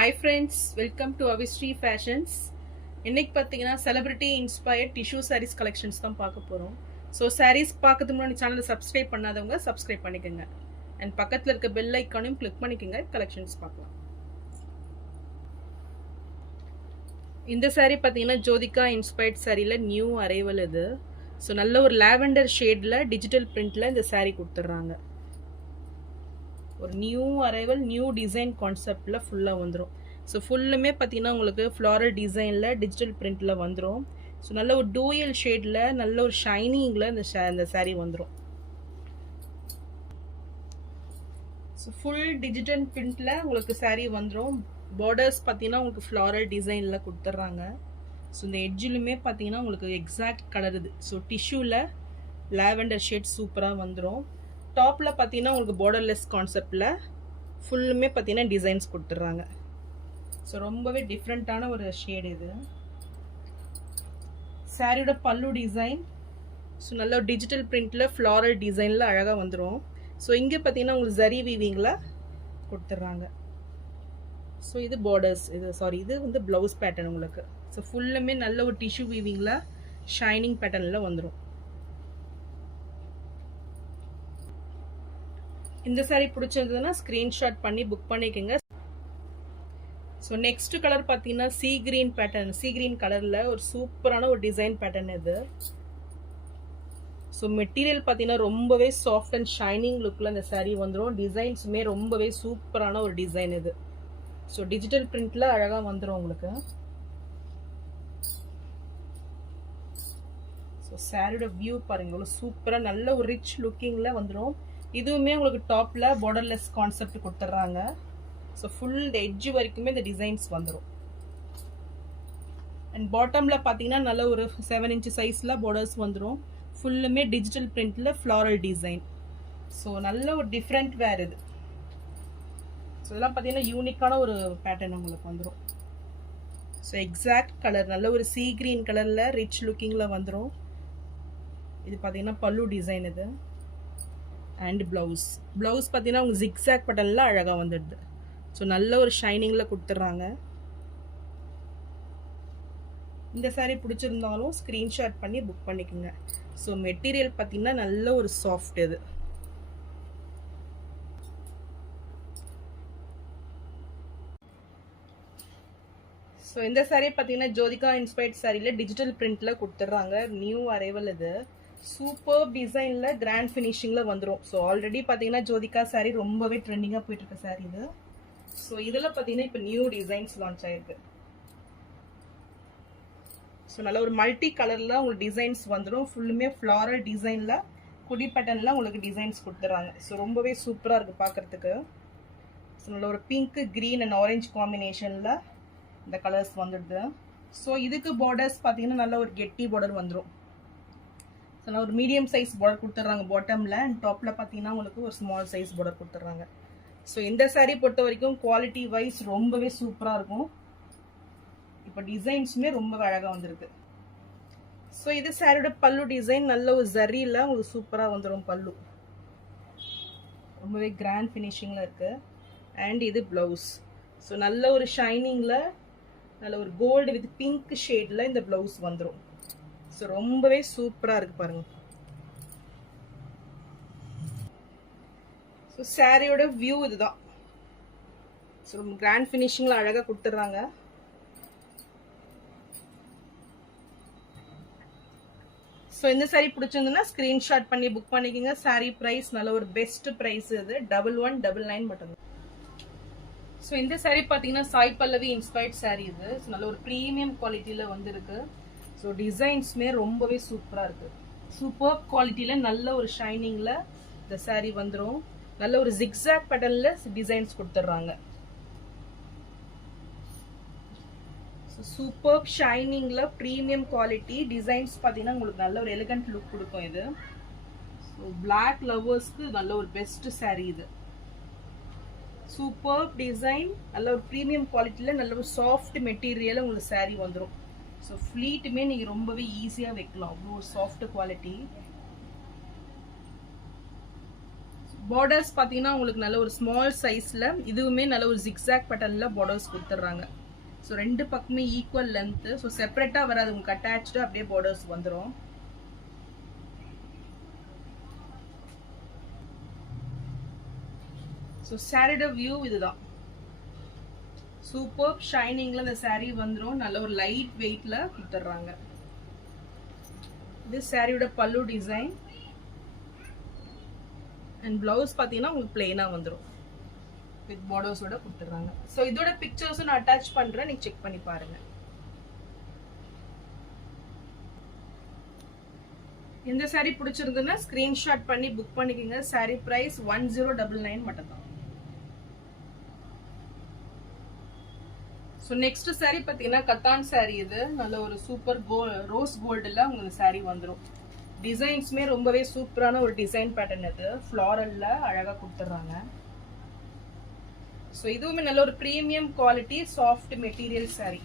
Hi friends, welcome to Avistry Fashions. இன்னைக்கு பார்த்தீங்கன்னா celebrity inspired tissue sarees collections தான் பார்க்க போகிறோம். ஸோ sarees பார்க்கறதுக்கு முன்னாடி சேனலை சப்ஸ்கிரைப் பண்ணாதவங்க சப்ஸ்கிரைப் பண்ணிக்கோங்க. அண்ட் பக்கத்தில் இருக்க பெல் ஐக்கானையும் கிளிக் பண்ணிக்கோங்க. கலெக்ஷன்ஸ் பார்க்கலாம். இந்த saree பார்த்தீங்கன்னா ஜோதிகா இன்ஸ்பயர்ட் சாரியில் நியூ அரைவல் இது. ஸோ நல்ல ஒரு லாவெண்டர் ஷேடில் டிஜிட்டல் பிரிண்டில் இந்த saree கொடுத்துட்றாங்க. ஒரு நியூ அரைவல் நியூ டிசைன் கான்செப்டில் ஃபுல்லாக வந்துடும். ஸோ ஃபுல்லுமே பார்த்தீங்கன்னா உங்களுக்கு ஃப்ளாரல் டிசைனில் டிஜிட்டல் பிரிண்டில் வந்துடும். ஸோ நல்ல ஒரு டூயல் ஷேடில் நல்ல ஒரு ஷைனிங்கில் இந்த saree வந்துடும். ஸோ ஃபுல் டிஜிட்டல் பிரிண்டில் உங்களுக்கு saree வந்துடும். பார்டர்ஸ் பார்த்தீங்கன்னா உங்களுக்கு ஃப்ளாரல் டிசைனில் கொடுத்துட்றாங்க. ஸோ இந்த எட்ஜிலுமே பார்த்தீங்கன்னா உங்களுக்கு எக்ஸாக்ட் கலர் இது. ஸோ டிஷ்யூவில் லாவெண்டர் ஷேட் சூப்பராக வந்துடும். டாப்பில் பார்த்தீங்கன்னா உங்களுக்கு பார்டர்லெஸ் கான்செப்டில் ஃபுல்லுமே பார்த்தீங்கன்னா டிசைன்ஸ் கொடுத்துட்றாங்க. ஸோ ரொம்பவே டிஃப்ரெண்ட்டான ஒரு ஷேடு இது. சாரியோட பல்லு டிசைன் ஸோ நல்ல ஒரு டிஜிட்டல் பிரிண்டில் ஃப்ளாரல் டிசைனில் அழகாக வந்துடும். ஸோ இங்கே பார்த்தீங்கன்னா உங்களுக்கு ஜரி வீவிங்கில் கொடுத்துட்றாங்க. ஸோ இது பார்டர்ஸ் இது வந்து ப்ளவுஸ் பேட்டர்ன் உங்களுக்கு. ஸோ ஃபுல்லுமே நல்ல ஒரு டிஷ்யூ வீவிங்கில் ஷைனிங் பேட்டர்னில் வந்துடும். இந்த saree பிடிச்சிருந்ததுன்னா ஸ்க்ரீன்ஷாட் பண்ணி புக் பண்ணிக்கோங்க. ஸோ நெக்ஸ்ட் கலர் பார்த்தீங்கன்னா sea green pattern. Sea green கலரில் ஒரு சூப்பரான ஒரு டிசைன் பேட்டர்ன் இது. ஸோ மெட்டீரியல் பார்த்தீங்கன்னா ரொம்பவே சாஃப்ட் அண்ட் ஷைனிங் லுக்கில் இந்த saree வந்துடும். டிசைன்ஸுமே ரொம்பவே சூப்பரான ஒரு டிசைன் இது. ஸோ டிஜிட்டல் பிரிண்டில் அழகாக வந்துடும் உங்களுக்கு. ஸோ சாரியோட வியூ பாருங்க, இவ்வளோ சூப்பராக நல்ல ஒரு ரிச் லுக்கிங்கில் வந்துடும். இதுவுமே உங்களுக்கு டாப்பில் பார்டர்லெஸ் கான்செப்ட் கொடுத்துட்றாங்க. ஸோ ஃபுல் இந்த எட்ஜ் வரைக்குமே இந்த டிசைன்ஸ் வந்துடும். அண்ட் பாட்டமில் பார்த்தீங்கன்னா நல்ல ஒரு 7 inch சைஸில் பார்டர்ஸ் வந்துடும். ஃபுல்லுமே டிஜிட்டல் பிரிண்டில் ஃப்ளாரல் டிசைன். ஸோ நல்ல ஒரு டிஃப்ரெண்ட் வேர் இது. ஸோ இதெல்லாம் பார்த்தீங்கன்னா யூனிக்கான ஒரு பேட்டர்ன் உங்களுக்கு வந்துடும். ஸோ எக்ஸாக்ட் கலர் நல்ல ஒரு சீ கிரீன் கலரில் ரிச் லுக்கிங்கில் வந்துடும். இது பார்த்தீங்கன்னா பல்லு டிசைன் இது. அண்ட் ப்ளவுஸ் பார்த்தீங்கன்னா உங்களுக்கு ஜிக்ஸாக் பட்டனில் அழகாக வந்துடுது. ஸோ நல்ல ஒரு ஷைனிங்கில் கொடுத்துட்றாங்க. இந்த saree பிடிச்சிருந்தாலும் ஸ்க்ரீன்ஷாட் பண்ணி புக் பண்ணிக்கோங்க. ஸோ மெட்டீரியல் பார்த்தீங்கன்னா நல்ல ஒரு சாஃப்ட் இது. ஸோ இந்த saree பார்த்தீங்கன்னா ஜோதிகா இன்ஸ்பயர்ட் சாரியில் டிஜிட்டல் பிரிண்டில் கொடுத்துட்றாங்க. நியூ அரைவல் இது. சூப்பர் டிசைனில் கிராண்ட் ஃபினிஷிங்கில் வந்துடும். ஸோ ஆல்ரெடி பார்த்தீங்கன்னா ஜோதிகா saree ரொம்பவே ட்ரெண்டிங்காக போயிட்டுருக்க saree இது. ஸோ இதில் பார்த்தீங்கன்னா இப்போ நியூ டிசைன்ஸ் லான்ச் ஆயிருக்கு. ஸோ நல்ல ஒரு மல்டி கலரில் உங்களுக்கு டிசைன்ஸ் வந்துடும். ஃபுல்லுமே ஃப்ளாரல் டிசைனில் குடி பேட்டர்னில் உங்களுக்கு டிசைன்ஸ் கொடுத்துட்றாங்க. ஸோ ரொம்பவே சூப்பராக இருக்குது பார்க்குறதுக்கு. ஸோ நல்ல ஒரு பிங்க்கு க்ரீன் அண்ட் ஆரஞ்சு காம்பினேஷனில் இந்த கலர்ஸ் வந்துடுது. ஸோ இதுக்கு பார்டர்ஸ் பார்த்தீங்கன்னா நல்ல ஒரு கெட்டி பார்டர் வந்துடும். ஸோ நான் ஒரு மீடியம் சைஸ் பார்டர் கொடுத்துட்றாங்க பாட்டமில். அண்ட் டாப்பில் பார்த்தீங்கன்னா உங்களுக்கு ஒரு ஸ்மால் சைஸ் பார்டர் கொடுத்துட்றாங்க. ஸோ இந்த saree பொறுத்த வரைக்கும் குவாலிட்டி வைஸ் ரொம்பவே சூப்பராக இருக்கும். இப்போ டிசைன்ஸுமே ரொம்ப அழகாக வந்திருக்கு. ஸோ இது சாரியோட பல்லு டிசைன் நல்ல ஒரு ஜரியில் உங்களுக்கு சூப்பராக வந்துடும். பல்லு ரொம்பவே கிராண்ட் ஃபினிஷிங்கில் இருக்குது. அண்ட் இது ப்ளவுஸ். ஸோ நல்ல ஒரு ஷைனிங்கில் நல்ல ஒரு கோல்டு வித் பிங்க் ஷேடில் இந்த ப்ளவுஸ் வந்துடும். ஸோ ரொம்பவே சூப்பராக இருக்குது பாருங்கள். ஸோ சாரியோட வியூ இதுதான். ஸோ ரொம்ப கிராண்ட் ஃபினிஷிங்கில் அழகாக கொடுத்துட்றாங்க. ஸோ இந்த saree பிடிச்சிருந்ததுன்னா ஸ்க்ரீன்ஷாட் பண்ணி புக் பண்ணிக்கோங்க. saree ப்ரைஸ் நல்ல ஒரு பெஸ்ட் ப்ரைஸ் இது. 1199 மட்டும். ஸோ இந்த saree பார்த்தீங்கன்னா சாய் பல்லவி இன்ஸ்பயர்ட் saree இது. ஸோ நல்ல ஒரு ப்ரீமியம் குவாலிட்டியில் வந்துருக்கு. ஸோ டிசைன்ஸுமே ரொம்பவே சூப்பராக இருக்குது. சூப்பர் குவாலிட்டியில் நல்ல ஒரு ஷைனிங்கில் இந்த saree வந்துடும். நல்ல ஒரு ஜிக்ஸாக் பேட்டர்னில் டிசைன்ஸ் கொடுத்துட்றாங்க. ஸோ சூப்பர் ஷைனிங்கில் ப்ரீமியம் குவாலிட்டி டிசைன்ஸ் பார்த்தீங்கன்னா உங்களுக்கு நல்ல ஒரு எலிகண்ட் லுக் கொடுக்கும் இது. ஸோ பிளாக் லவர்ஸ்க்கு நல்ல ஒரு பெஸ்ட் saree இது. சூப்பர் டிசைன் நல்ல ஒரு ப்ரீமியம் குவாலிட்டியில் நல்ல ஒரு சாஃப்ட் மெட்டீரியல் உங்களுக்கு saree வந்துடும். ஸோ ஃப்ளீட்டுமே நீங்கள் ரொம்பவே ஈஸியாக வைக்கலாம். அவ்வளோ ஒரு சாஃப்ட் குவாலிட்டி. பார்டர்ஸ் பார்த்தீங்கன்னா உங்களுக்கு நல்ல ஒரு ஸ்மால் சைஸில், இதுவுமே நல்ல ஒரு ஜிக்ஸாக் பேட்டர்னில் பார்டர்ஸ் கொடுத்துட்றாங்க. ஸோ ரெண்டு பக்கமே ஈக்குவல் லென்த்து. ஸோ செப்பரேட்டாக வராது, உங்களுக்கு அட்டாச்சு அப்படியே பார்டர்ஸ் வந்துடும். ஸோ சாரியோட வியூ இதுதான். சூப்பர் ஷைனிங்ல இந்த சாரீ வந்துடும். நல்ல ஒரு லைட் வெயிட்ல கொடுத்துட்றாங்க. இது சாரியோட பல்லு டிசைன். அண்ட் பிளவுஸ் பார்த்தீங்கன்னா உங்களுக்கு பிளெயினா வந்துடும், வித் பார்டர்ஸோட கொடுத்துட்றாங்க. ஸோ இதோட பிக்சர்ஸும் நான் அட்டாச் பண்றேன், நீங்க செக் பண்ணி பாருங்க. இந்த சாரீ பிடிச்சிருந்ததுன்னா ஸ்கிரீன்ஷாட் பண்ணி புக் பண்ணிக்கோங்க. சாரீ பிரைஸ் 1099 மட்டும் தான். ஸோ நெக்ஸ்ட் சாரீ பார்த்தீங்கன்னா கத்தான் சாரீ. இது நல்ல ஒரு சூப்பர் ரோஸ் கோல்டில் உங்களுக்கு சாரீ வந்துடும். டிசைன்ஸுமே ரொம்பவே சூப்பரான ஒரு டிசைன் பேட்டர்ன். இது ஃப்ளாரல்ல அழகாக கொடுத்துட்றாங்க. ஸோ இதுவுமே நல்ல ஒரு premium quality soft material sari.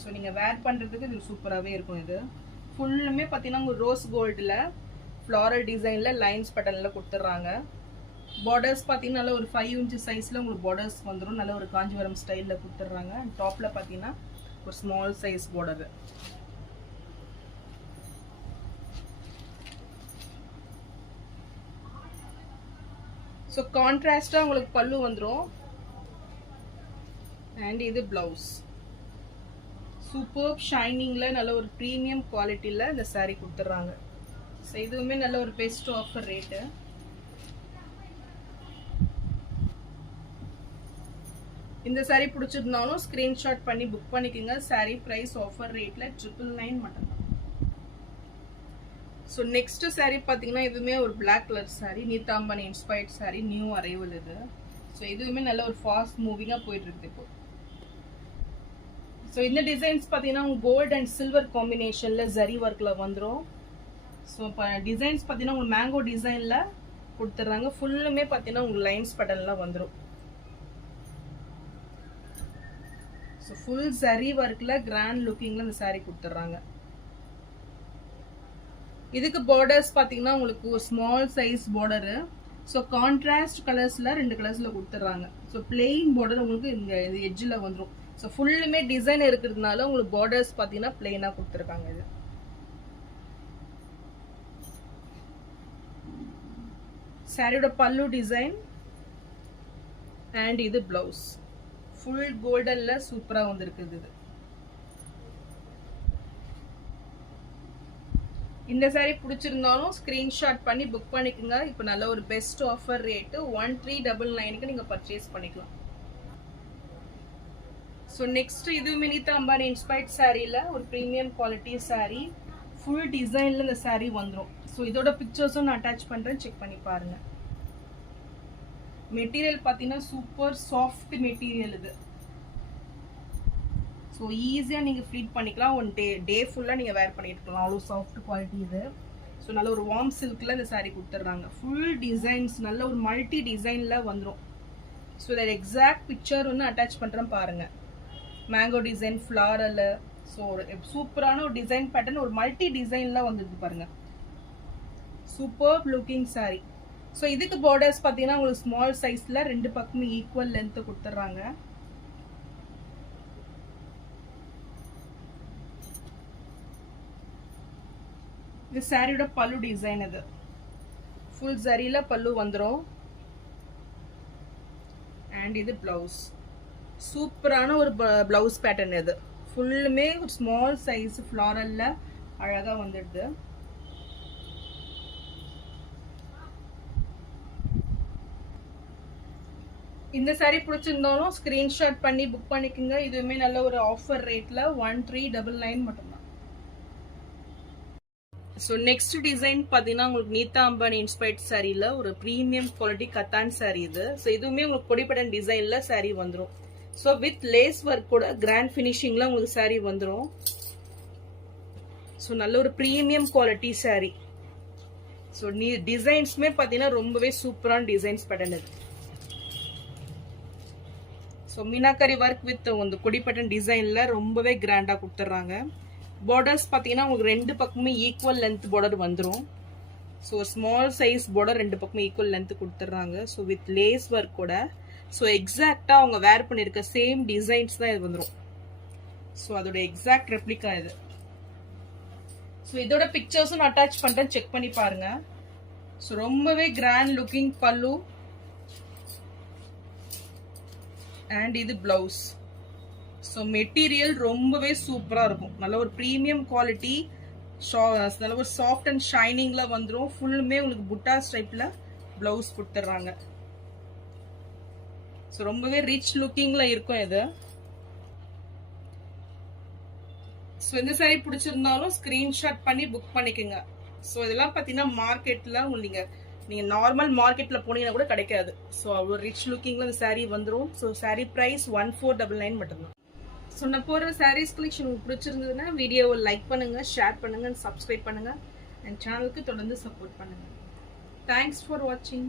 So நீங்கள் வேர் பண்ணுறதுக்கு இது சூப்பராகவே இருக்கும். இது ஃபுல்லுமே பார்த்தீங்கன்னா உங்களுக்கு ரோஸ் கோல்டில் ஃப்ளாரல் டிசைனில் லைன்ஸ் பேட்டர்னில் கொடுத்துட்றாங்க. பார்டர்ஸ் பார்த்தீங்கன்னா நல்ல ஒரு 5 inch சைஸில் உங்களுக்கு பார்டர்ஸ் வந்துடும். நல்ல ஒரு காஞ்சிபுரம் ஸ்டைலில் கொடுத்துட்றாங்க. அண்ட் டாப்பில் பார்த்தீங்கன்னா ஒரு ஸ்மால் சைஸ் பார்டர். ஸோ கான்ட்ராஸ்டாக உங்களுக்கு பல்லு வந்துடும். அண்ட் இது பிளவுஸ். சூப்பர் ஷைனிங்கில் நல்ல ஒரு ப்ரீமியம் குவாலிட்டியில் இந்த சாரீ கொடுத்துட்றாங்க. ஸோ இதுவுமே நல்ல ஒரு பெஸ்ட் ஆஃபர் ரேட்டு. இந்த சாரீ பிடிச்சிருந்தாலும் ஸ்க்ரீன்ஷாட் பண்ணி புக் பண்ணிக்கோங்க. சாரீ ப்ரைஸ் ஆஃபர் ரேட்டில் 999 மட்டும்தான். ஸோ நெக்ஸ்ட் சாரீ பார்த்தீங்கன்னா இதுவுமே ஒரு பிளாக் கலர் சாரீ, நீத்தாம்பன் இன்ஸ்பயர்ட் சாரீ, நியூ அரைவல் இது. ஸோ இதுவுமே நல்ல ஒரு ஃபாஸ்ட் மூவிங்காக போயிட்டு இருக்குது இப்போ. ஸோ இந்த டிசைன்ஸ் பார்த்தீங்கன்னா உங்களுக்கு கோல்டு அண்ட் சில்வர் காம்பினேஷனில் ஜரி ஒர்க்கில் வந்துடும். ஸோ இப்போ டிசைன்ஸ் பார்த்தீங்கன்னா உங்களுக்கு மேங்கோ டிசைனில் கொடுத்துட்றாங்க. ஃபுல்லுமே பார்த்தீங்கன்னா உங்களுக்கு லைன்ஸ் பேட்டர்னில் வந்துடும். ஸோ ஃபுல் ஜரி ஒர்க்கில் கிராண்ட் லுக்கிங்கில் இந்த சாரீ கொடுத்துட்றாங்க. இதுக்கு பார்டர்ஸ் பார்த்தீங்கன்னா உங்களுக்கு ஒரு small size border. So contrast கலர்ஸில் 2 கலர்ஸில் கொடுத்துட்றாங்க. ஸோ பிளெயின் பார்டர் உங்களுக்கு இந்த எட்ஜில் வந்துடும். ஸோ ஃபுல்லுமே டிசைன் இருக்கிறதுனால உங்களுக்கு பார்டர்ஸ் பார்த்தீங்கன்னா பிளெயினாக கொடுத்துருக்காங்க. இது சாரியோட பல்லு டிசைன். அண்ட் இது பிளவுஸ். ஃபுல் கோல்டன்ல சூப்பராக வந்துருக்குது. இது இந்த சாரீ பிடிச்சிருந்தாலும் ஸ்கிரீன்ஷாட் பண்ணி புக் பண்ணிக்கோங்க. இப்போ நல்ல ஒரு பெஸ்ட் ஆஃபர் ரேட்டு 1399க்கு நீங்கள் பர்ச்சேஸ் பண்ணிக்கலாம். ஸோ நெக்ஸ்ட் இதுவுமே நீத்தா அம்பானி இன்ஸ்பயர்ட் சாரியில் ஒரு ப்ரீமியம் குவாலிட்டி சாரீ. ஃபுல் டிசைனில் இந்த சாரீ வந்துடும். ஸோ இதோட பிக்சர்ஸும் நான் அட்டாச் பண்ணுறேன், செக் பண்ணி பாருங்கள். மெட்டீரியல் பார்த்தீங்கன்னா சூப்பர் சாஃப்ட் மெட்டீரியல் இது. ஸோ ஈஸியாக நீங்கள் ஃப்ளீட் பண்ணிக்கலாம். ஒன் டே ஃபுல்லாக நீங்கள் வேர் பண்ணிட்டு இருக்கலாம். அவ்வளோ சாஃப்ட் குவாலிட்டி இது. ஸோ நல்ல ஒரு வார்ம் சில்கில் இந்த சாரீ கொடுத்துட்றாங்க. ஃபுல் டிசைன்ஸ் நல்ல ஒரு மல்டி டிசைனில் வந்துடும். ஸோ இதில் எக்ஸாக்ட் பிக்சர் ஒன்று அட்டாச் பண்ணுறேன் பாருங்கள். Mango design, floral. ஸோ சூப்பரான ஒரு டிசைன் பேட்டர்ன், ஒரு மல்டி டிசைனில் வந்துருக்கு பாருங்கள். Super looking sari. ஸோ இதுக்கு பார்டர்ஸ் பார்த்தீங்கன்னா உங்களுக்கு ஸ்மால் சைஸில் 2 பக்கமே ஈக்குவல் லென்த்து கொடுத்துட்றாங்க. இது சாரியோட பல்லு டிசைன். இது ஃபுல் ஜரியில பல்லு வந்துடும். அண்ட் இது பிளவுஸ். சூப்பரான ஒரு பிளவுஸ் பேட்டர்ன். இது ஃபுல்லுமே ஒரு ஸ்மால் சைஸ் ஃப்ளாரல்ல அழகாக வந்துடுது. இந்த சாரீ பிடிச்சிருந்தாலும் ஸ்கிரீன்ஷாட் பண்ணி புக் பண்ணிக்கோங்க. இதுவுமே நல்ல ஒரு ஆஃபர் ரேட்டில் 1399 மட்டும்தான். ஸோ நெக்ஸ்ட் டிசைன் பார்த்தீங்கன்னா உங்களுக்கு நீத்தா அம்பானி இன்ஸ்பயர்ட் சாரியில் ஒரு ப்ரீமியம் குவாலிட்டி கத்தான் சாரீ இது. ஸோ இதுவுமே உங்களுக்கு கொடிப்பட்டன் டிசைனில் சாரீ வந்துடும். ஸோ வித் லேஸ் ஒர்க்கோட கிராண்ட் ஃபினிஷிங்கில் உங்களுக்கு சாரீ வந்துடும். ஸோ நல்ல ஒரு ப்ரீமியம் குவாலிட்டி சாரீ. ஸோ டிசைன்ஸுமே பார்த்தீங்கன்னா ரொம்பவே சூப்பரான டிசைன்ஸ் பேட்டர்ன் இது. ஸோ மீனாக்கரி ஒர்க் வித் இந்த கொடிப்பட்டன் டிசைனில் ரொம்பவே கிராண்டாக கொடுத்துட்றாங்க. பார்டர்ஸ் பார்த்தீங்கன்னா உங்களுக்கு 2 பக்கமே ஈக்குவல் லென்த் பார்டர் வந்துடும். ஸோ ஸ்மால் சைஸ் border ரெண்டு பக்கமும் ஈக்குவல் லென்த் கொடுத்துட்றாங்க. ஸோ வித் லேஸ் ஒர்க்கோட. ஸோ எக்ஸாக்டாக அவங்க வேர் பண்ணியிருக்க சேம் டிசைன்ஸ் தான் இது வந்துடும். ஸோ அதோட எக்ஸாக்ட் ரெப்ளிகா இது. ஸோ இதோட பிக்சர்ஸும் நான் அட்டாச் பண்ணுறேன், செக் பண்ணி பாருங்க. ஸோ ரொம்பவே கிராண்ட் லுக்கிங் பல்லு அண்ட் இது பிளவுஸ். ஸோ மெட்டீரியல் ரொம்பவே சூப்பராக இருக்கும். நல்ல ஒரு ப்ரீமியம் குவாலிட்டி, நல்ல ஒரு சாஃப்ட் அண்ட் ஷைனிங்ல வந்துடும். ஃபுல்லுமே உங்களுக்கு புட்டா டைப்ல பிளவுஸ் கொடுத்துட்றாங்க. ஸோ ரொம்பவே ரிச் லுக்கிங்ல இருக்கும் இது. ஸோ இந்த சாரி பிடிச்சிருந்தாலும் ஸ்கிரீன்ஷாட் பண்ணி புக் பண்ணிக்கோங்க. ஸோ இதெல்லாம் பார்த்தீங்கன்னா மார்க்கெட்டில் உங்களுக்கு நீங்கள் நார்மல் மார்க்கெட்டில் போனீங்கன்னா கூட கிடைக்காது. ஸோ அவ்வளோ ரிச் லுக்கிங்கில் இந்த சாரீ வந்துடும். ஸோ சாரீ ப்ரைஸ் 1499 மட்டும்தான். ஸோ நான் போகிற சாரீஸ் கலெக்ஷன் உங்களுக்கு பிடிச்சிருந்ததுன்னா வீடியோவை லைக் பண்ணுங்கள், ஷேர் பண்ணுங்கள், சப்ஸ்கிரைப் பண்ணுங்கள், அண்ட் சேனலுக்கு தொடர்ந்து சப்போர்ட் பண்ணுங்கள். தேங்க்ஸ் ஃபார் வாட்சிங்.